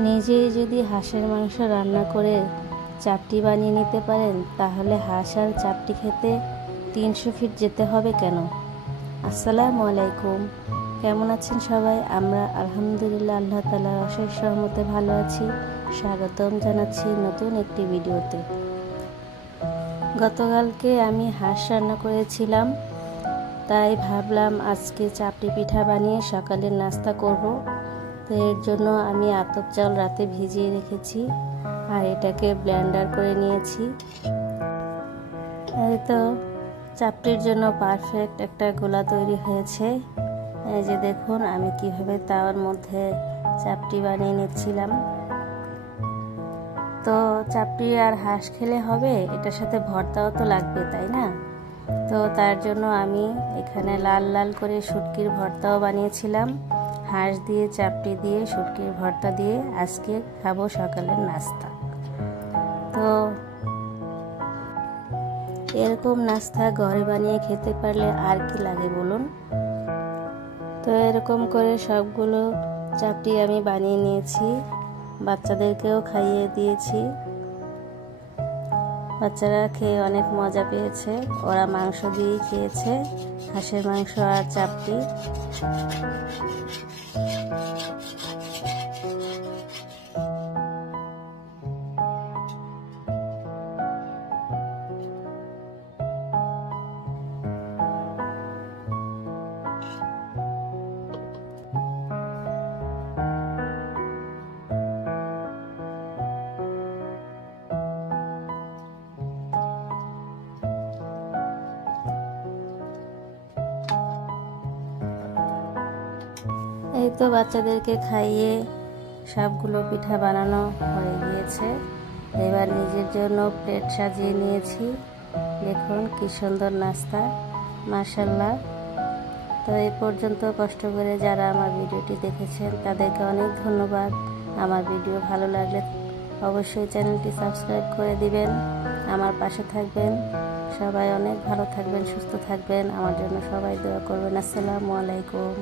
নিজেই যদি হাঁসের মাংস রান্না করে চাপটি বানিয়ে নিতে পারেন, তাহলে হাঁস আর চাপটি খেতে 300 ফিট যেতে হবে কেন? আসসালামু আলাইকুম, কেমন আছেন সবাই? আমরা আলহামদুলিল্লাহ আল্লাহ তাআলার অশেষ রহমতে ভালো আছি। স্বাগতম জানাচ্ছি নতুন একটি ভিডিওতে। গতকালকে আমি হাঁস রান্না করেছিলাম, তাই ভাবলাম আজকে চাপটি পিঠা বানিয়ে সকালের নাস্তা করব। তো এর জন্য আমি আতপ চাল রাতে ভিজিয়ে রেখেছি আর এটাকে ব্লেন্ডার করে নিয়েছি। এই তো চাপটির জন্য পারফেক্ট একটা গোলা তৈরি হয়েছে। এই যে দেখুন আমি কিভাবে তাওয়ার মধ্যে চাপটি বানিয়ে নিচ্ছিলাম। তো চাপটি আর হাঁস খেলে হবে, এটার সাথে ভর্তাও তো লাগবে, তাই না? তো তার জন্য আমি এখানে লাল লাল করে শুটকির ভর্তাও বানিয়েছিলাম। হাঁস দিয়ে, চাপটি দিয়ে, শুটকির ভর্তা দিয়ে আজকে খাবো সকালের নাস্তা। তো এরকম নাস্তা ঘরে বানিয়ে খেতে পারলে আর কি লাগে বলুন? তো এরকম করে সবগুলো চাপটি আমি বানিয়ে নিয়েছি, বাচ্চাদেরকেও খাইয়ে দিয়েছি। বাচ্চারা খেয়ে অনেক মজা পেয়েছে, ওরা মাংস দিয়েই খেয়েছে, হাঁসের মাংস আর চাপটি। এই তো বাচ্চাদেরকে খাইয়ে সবগুলো পিঠা বানানো হয়ে গিয়েছে। এবার নিজের জন্য প্লেট সাজিয়ে নিয়েছি। দেখুন কি সুন্দর নাস্তা, মাশাআল্লাহ। তো এই পর্যন্ত কষ্ট করে যারা আমার ভিডিওটি দেখেছেন তাদেরকে অনেক ধন্যবাদ। আমার ভিডিও ভালো লাগলে অবশ্যই চ্যানেলটি সাবস্ক্রাইব করে দিবেন, আমার পাশে থাকবেন। সবাই অনেক ভালো থাকবেন, সুস্থ থাকবেন, আমার জন্য সবাই দোয়া করবেন। আসসালামু আলাইকুম।